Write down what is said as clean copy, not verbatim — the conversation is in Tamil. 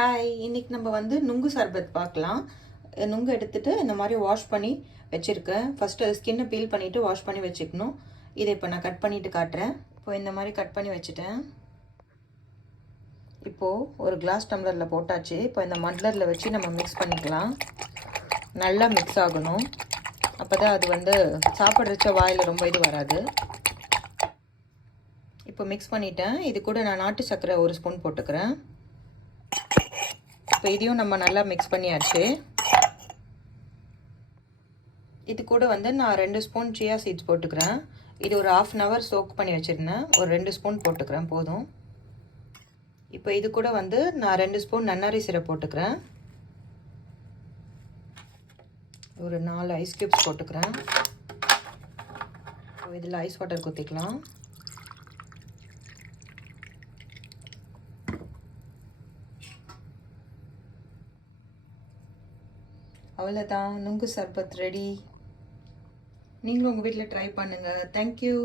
ஹாய், இன்னைக்கு நம்ம வந்து நுங்கு சர்பத் பார்க்கலாம். நுங்கு எடுத்துட்டு இந்த மாதிரி வாஷ் பண்ணி வச்சுருக்கேன். ஃபஸ்ட்டு அது ஸ்கின்னை பீல் பண்ணிவிட்டு வாஷ் பண்ணி வச்சுக்கணும். இதை இப்போ நான் கட் பண்ணிவிட்டு காட்டுறேன். இப்போ இந்த மாதிரி கட் பண்ணி வச்சுட்டேன். இப்போது ஒரு கிளாஸ் டம்ளரில் போட்டாச்சு. இப்போ இந்த மட்லரில் வச்சு நம்ம மிக்ஸ் பண்ணிக்கலாம். நல்லா மிக்ஸ் ஆகணும். அப்போ தான் அது வந்து சாப்பிட்றச்ச வாயில் ரொம்ப இது வராது. இப்போ மிக்ஸ் பண்ணிட்டேன். இது கூட நான் நாட்டு சர்க்கரை ஒரு ஸ்பூன் போட்டுக்கிறேன். இப்போ இதையும் நம்ம நல்லா மிக்ஸ் பண்ணியாச்சு. இது கூட வந்து நான் 2 ஸ்பூன் சியா சீட்ஸ் போட்டுக்கிறேன். இது ஒரு 1/2 hour சோக் பண்ணி வச்சுருந்தேன். ஒரு 2 ஸ்பூன் போட்டுக்கிறேன் போதும். இப்போ இது கூட வந்து நான் 2 ஸ்பூன் நன்னாரி சிரப் போட்டுக்கிறேன். ஒரு 4 ஐஸ் கியூப்ஸ் போட்டுக்கிறேன். இதில் ஐஸ் வாட்டர் ஊற்றிக்கலாம். அவ்வளோதான், நுங்கு சர்பத் ரெடி. நீங்களும் உங்கள் வீட்டில் ட்ரை பண்ணுங்கள். தேங்க்யூ.